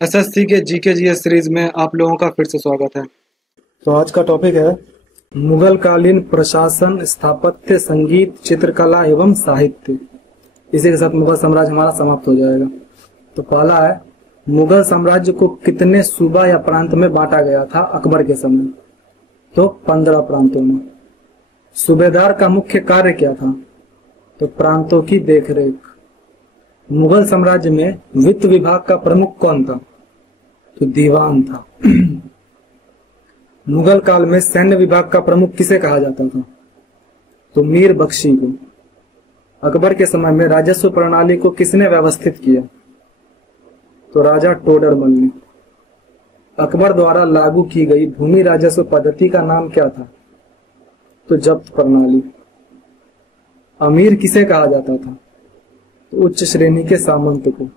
SSC के GK GS series में आप लोगों का फिर से स्वागत है। तो आज का टॉपिक है मुगल कालीन प्रशासन, स्थापत्य, संगीत, चित्रकला एवं साहित्य। इसी के साथ मुगल साम्राज्य हमारा समाप्त हो जाएगा। तो पहला है, मुगल साम्राज्य को कितने सूबा या प्रांत में बांटा गया था अकबर के समय? तो 15 प्रांतों में। सूबेदार का मुख्य कार्य क्या था? तो प्रांतों की देखरेख। मुगल साम्राज्य में वित्त विभाग का प्रमुख कौन था? तो दीवान था। मुगल काल में सैन्य विभाग का प्रमुख किसे कहा जाता था? तो मीर बख्शी को। अकबर के समय में राजस्व प्रणाली को किसने व्यवस्थित किया? तो राजा टोडरमल ने। अकबर द्वारा लागू की गई भूमि राजस्व पद्धति का नाम क्या था? तो जब्त प्रणाली। अमीर किसे कहा जाता था? तो उच्च श्रेणी के सामंत को।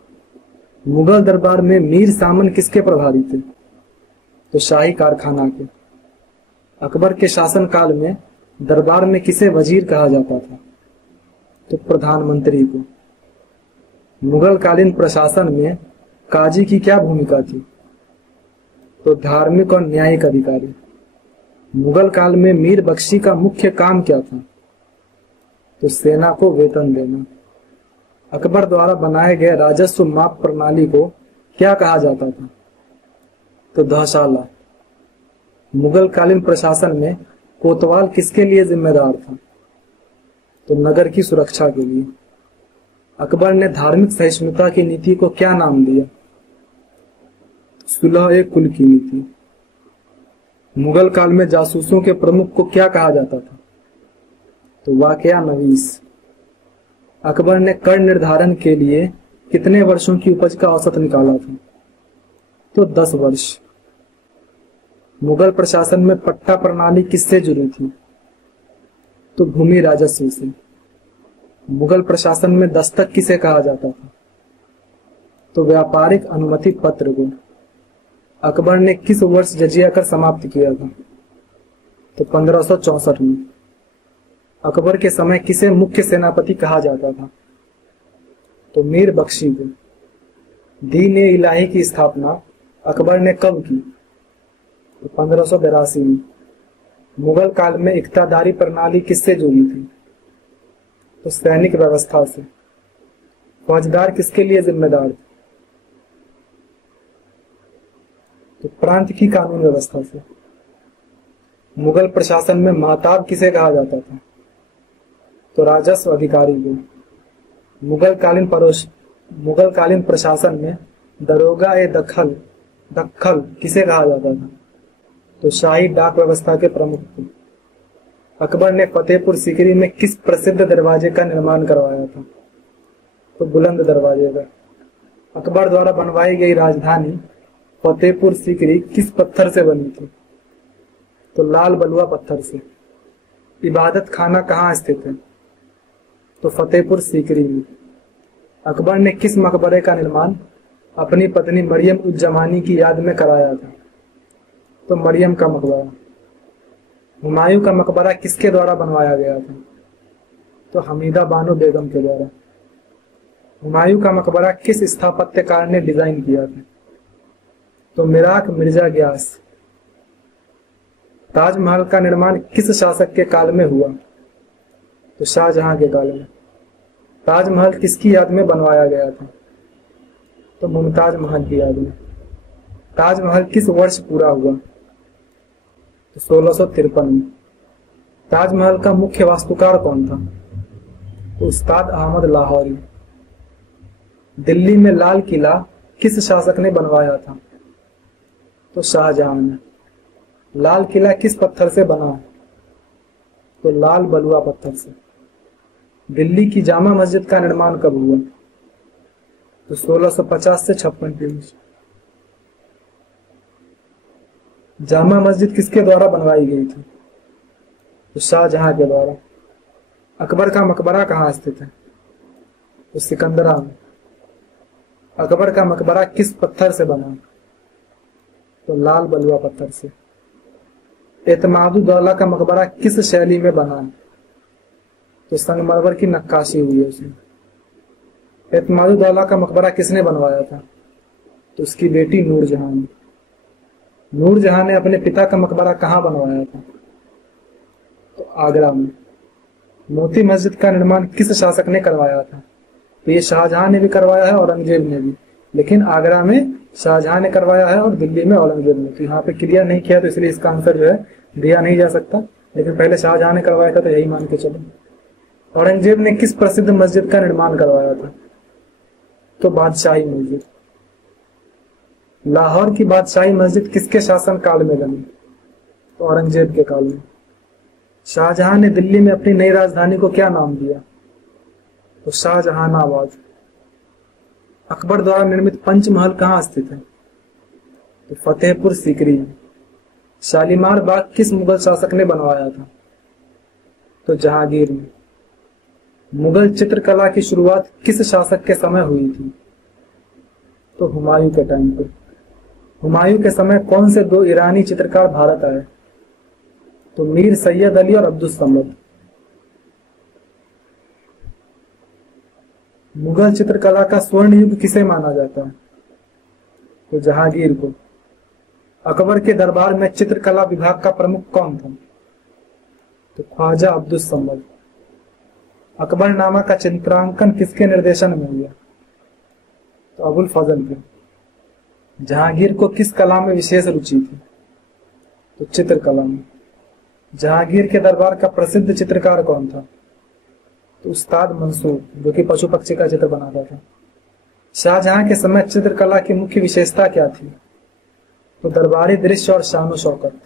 मुगल दरबार में मीर सामन किसके प्रभारी थे? तो शाही कारखाना के। अकबर के शासन काल में दरबार में किसे वजीर कहा जाता था? तो प्रधानमंत्री को। मुगल कालीन प्रशासन में काजी की क्या भूमिका थी? तो धार्मिक और न्यायिक अधिकारी। मुगल काल में मीर बख्शी का मुख्य काम क्या था? तो सेना को वेतन देना। अकबर द्वारा बनाए गए राजस्व माप प्रणाली को क्या कहा जाता था? तो दहशाला। मुगल कालीन प्रशासन में कोतवाल किसके लिए जिम्मेदार था? तो नगर की सुरक्षा के लिए। अकबर ने धार्मिक सहिष्णुता की नीति को क्या नाम दिया? सुलह ए कुल की नीति। मुगल काल में जासूसों के प्रमुख को क्या कहा जाता था? तो वाकया नवीस। अकबर ने कर निर्धारण के लिए कितने वर्षों की उपज का औसत निकाला था? तो 10 वर्ष। मुगल प्रशासन में पट्टा प्रणाली किससे जुड़ी थी? तो भूमि राजस्व से। मुगल प्रशासन में दस्तक किसे कहा जाता था? तो व्यापारिक अनुमति पत्र को। अकबर ने किस वर्ष जजिया कर समाप्त किया था? तो 1564 में। अकबर के समय किसे मुख्य सेनापति कहा जाता था? तो मीर बख्शी को। दीन-ए इलाही की स्थापना अकबर ने कब की? तो 1582 में। मुगल काल में इक्तादारी प्रणाली किससे जुड़ी थी? तो सैनिक व्यवस्था से। फौजदार किसके लिए जिम्मेदार थे? तो प्रांत की कानून व्यवस्था से। मुगल प्रशासन में महताब किसे कहा जाता था? तो राजस्व अधिकारी को। मुगल कालीन प्रशासन में दरोगा ए दखल किसे कहा जाता था? तो शाही डाक व्यवस्था के प्रमुख को। अकबर ने फतेहपुर सीकरी में किस प्रसिद्ध दरवाजे का निर्माण करवाया था? तो बुलंद दरवाजे का। अकबर द्वारा बनवाई गई राजधानी फतेहपुर सीकरी किस पत्थर से बनी थी? तो लाल बलुआ पत्थर से। इबादत खाना कहाँ स्थित है? तो फतेहपुर सीकरी में। अकबर ने किस मकबरे का निर्माण अपनी पत्नी मरियम उज जमानी की याद में कराया था? तो मरियम का मकबरा। हुमायूं का मकबरा किसके द्वारा बनवाया गया था? तो हमीदा बानो बेगम के द्वारा। हुमायूं का मकबरा किस स्थापत्यकार ने डिजाइन किया था? तो मिराक मिर्जा ग्यास। ताजमहल का निर्माण किस शासक के काल में हुआ? तो शाहजहां के काल में। ताजमहल किसकी याद में बनवाया गया था? तो मुमताज महल की याद में। ताजमहल किस वर्ष पूरा हुआ? तो 1653 में। ताजमहल का मुख्य वास्तुकार कौन था? तो उस्ताद अहमद लाहौरी। दिल्ली में लाल किला किस शासक ने बनवाया था? तो शाहजहां ने। लाल किला किस पत्थर से बना है? तो लाल बलुआ पत्थर से। दिल्ली की जामा मस्जिद का निर्माण कब हुआ? तो 1650 से 56 के बीच। जामा मस्जिद किसके द्वारा बनवाई गई थी? तो शाहजहां के द्वारा। अकबर का मकबरा कहाँ स्थित है? तो सिकंदरा में। अकबर का मकबरा किस पत्थर से बना? तो लाल बलुआ पत्थर से। एतमादुद्दौला का मकबरा किस शैली में बना है? तो संगमरमर की नक्काशी हुई है उसमें। एतमादुद्दौला का मकबरा किसने बनवाया था? तो उसकी बेटी नूरजहां ने। नूरजहां ने अपने पिता का मकबरा कहाँ बनवाया था? तो आगरा में। मोती मस्जिद का निर्माण किस शासक ने करवाया था? तो ये शाहजहां ने भी करवाया है, औरंगजेब ने भी, लेकिन आगरा में शाहजहां ने करवाया है और दिल्ली में औरंगजेब ने। तो यहाँ पे क्लियर नहीं किया, तो इसलिए इसका आंसर जो है दिया नहीं जा सकता, लेकिन पहले शाहजहां ने करवाया था तो यही मान के चलो। औरंगजेब ने किस प्रसिद्ध मस्जिद का निर्माण करवाया था? तो बादशाही मस्जिद। लाहौर की बादशाही मस्जिद किसके शासन काल में बनी? तो औरंगजेब के काल में। शाहजहां ने दिल्ली में अपनी नई राजधानी को क्या नाम दिया? तो शाहजहानाबाद। अकबर द्वारा निर्मित पंचमहल कहाँ स्थित है? तो फतेहपुर सीकरी में। शालीमार बाग किस मुगल शासक ने बनवाया था? तो जहांगीर ने। मुगल चित्रकला की शुरुआत किस शासक के समय हुई थी? तो हुमायूं के टाइम पर। हुमायूं के समय कौन से दो ईरानी चित्रकार भारत आए? तो मीर सैयद अली और अब्दुल समद। मुगल चित्रकला का स्वर्ण युग किसे माना जाता है? तो जहांगीर को। अकबर के दरबार में चित्रकला विभाग का प्रमुख कौन था? तो ख्वाजा अब्दुल समद। अकबरनामा का चित्रांकन किसके निर्देशन में हुआ? तो अबुल फजल के। जहांगीर को किस कला में विशेष रुचि थी? तो चित्रकला में। जहांगीर के दरबार का प्रसिद्ध चित्रकार कौन था? तो उस्ताद मंसूर, जो कि पशु पक्षी का चित्र बनाता था। शाहजहां के समय चित्रकला की मुख्य विशेषता क्या थी? तो दरबारी दृश्य और शानो शौकत।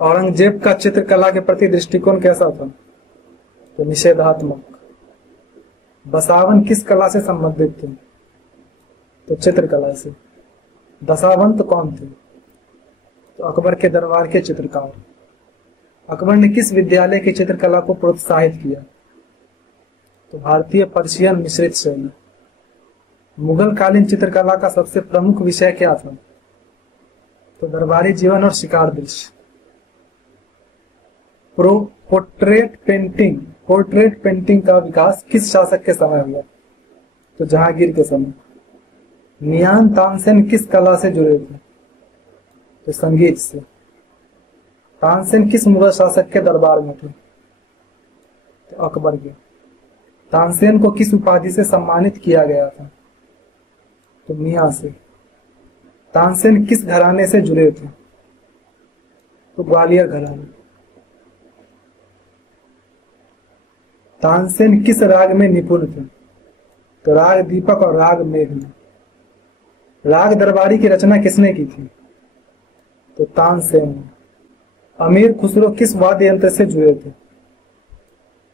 औरंगजेब का चित्रकला के प्रति दृष्टिकोण कैसा था? तो निषेधात्मक। बसावन किस कला से संबंधित थे? तो चित्रकला से। दशावंत कौन थे? तो अकबर के दरबार के चित्रकार। अकबर ने किस विद्यालय की चित्रकला को प्रोत्साहित किया? तो भारतीय पर्शियन मिश्रित शैली। मुगल कालीन चित्रकला का सबसे प्रमुख विषय क्या था? तो दरबारी जीवन और शिकार दृश्य। पोर्ट्रेट पेंटिंग का विकास किस शासक के समय हुआ? तो जहांगीर के समय। मियान तानसेन किस कला से जुड़े थे? तो संगीत से। तानसेन किस मुगल शासक के दरबार में थे? तो अकबर के। तानसेन को किस उपाधि से सम्मानित किया गया था? तो मियां से। तानसेन किस घराने से जुड़े थे? तो ग्वालियर घराने। तानसेन किस राग में निपुण थे? तो राग दीपक और राग मेघ में। राग दरबारी की रचना किसने की थी? तो तानसेन ने। अमीर खुसरो किस वाद्य यंत्र से जुड़े थे?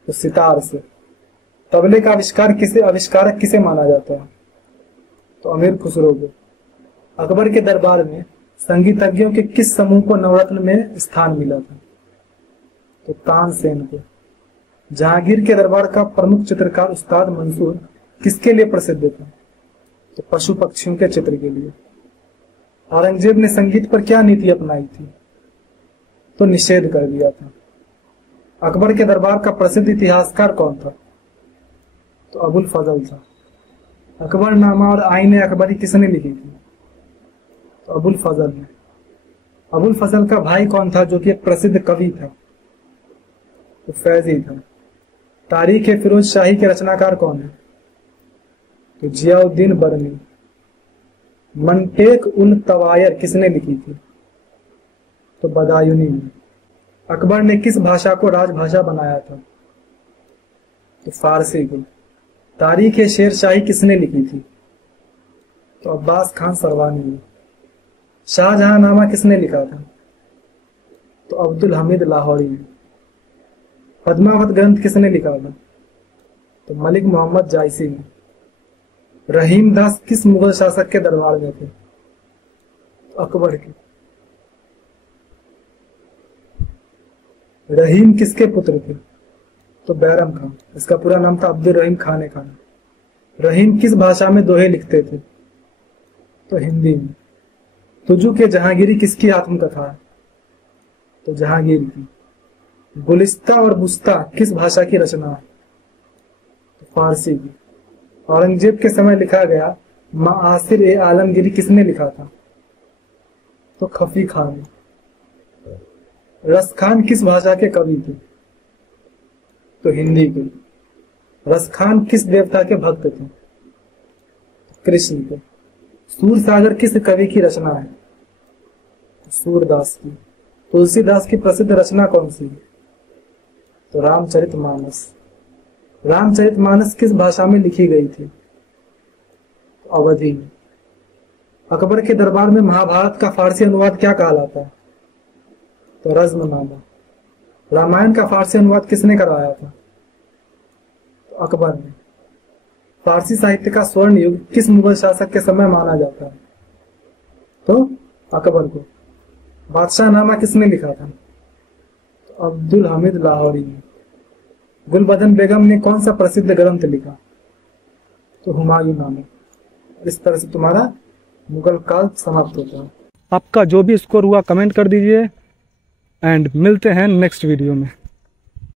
तो सितार से। तबले का आविष्कारक किसे माना जाता है? तो अमीर खुसरो को। अकबर के दरबार में संगीतज्ञों के किस समूह को नवरत्न में स्थान मिला था? तो तानसेन को। जहांगीर के दरबार का प्रमुख चित्रकार उस्ताद मंसूर किसके लिए प्रसिद्ध था? तो पशु पक्षियों के चित्र के लिए। औरंगजेब ने संगीत पर क्या नीति अपनाई थी? तो निषेध कर दिया था। अकबर के दरबार का प्रसिद्ध इतिहासकार कौन था? तो अबुल फजल था। अकबरनामा और आईने अकबरी किसने लिखी थी? तो अबुल फजल ने। अबुल फजल का भाई कौन था जो कि एक प्रसिद्ध कवि था? तो फैजी था। तारीख ए फिरोज शाही के रचनाकार कौन है? तो जियाउद्दीन बरनी। मंटेक उल तवायर किसने लिखी थी? तो बदायूनी ने। अकबर ने किस भाषा को राजभाषा बनाया था? तो फारसी को। तारीख ए शेर शाही किसने लिखी थी? तो अब्बास खान सरवानी ने। शाहजहांनामा किसने लिखा था? तो अब्दुल हमीद लाहौरी ने। पद्मावत ग्रंथ किसने लिखा था? तो मलिक मोहम्मद जायसी ने। रहीम दास किस मुगल शासक के दरबार में थे? तो अकबर के। रहीम किसके पुत्र थे? तो बैरम खान। इसका पूरा नाम था अब्दुल रहीम खान खान। रहीम किस भाषा में दोहे लिखते थे? तो हिंदी में। तुजू के जहांगीरी किसकी आत्मकथा है? तो जहांगीर की। गुलिस्ता और बुस्ता किस भाषा की रचना है? तो फारसी की। औरंगजेब के समय लिखा गया माआसिर ए आलमगीरी किसने लिखा था? तो खफी खान ने। रस खान किस भाषा के कवि थे? तो हिंदी के। रस खान किस देवता के भक्त थे? कृष्ण के। सूरसागर किस कवि की रचना है? सूरदास की। तुलसीदास की प्रसिद्ध रचना कौन सी है? तो रामचरितमानस। रामचरितमानस किस भाषा में लिखी गई थी? तो अवधी में। अकबर के दरबार में महाभारत का फारसी अनुवाद क्या कहलाता है? तो रज़्मनामा। रामायण का फारसी अनुवाद किसने करवाया था? तो अकबर ने। फारसी साहित्य का स्वर्ण युग किस मुगल शासक के समय माना जाता है? तो अकबर को। बादशाहनामा किसने लिखा था? तो अब्दुल हमीद लाहौरी ने। गुलबदन बेगम ने कौन सा प्रसिद्ध ग्रंथ लिखा? तो हुमायूं नामा। इस तरह से तुम्हारा मुगल काल समाप्त होता है। आपका जो भी स्कोर हुआ कमेंट कर दीजिए एंड मिलते हैं नेक्स्ट वीडियो में।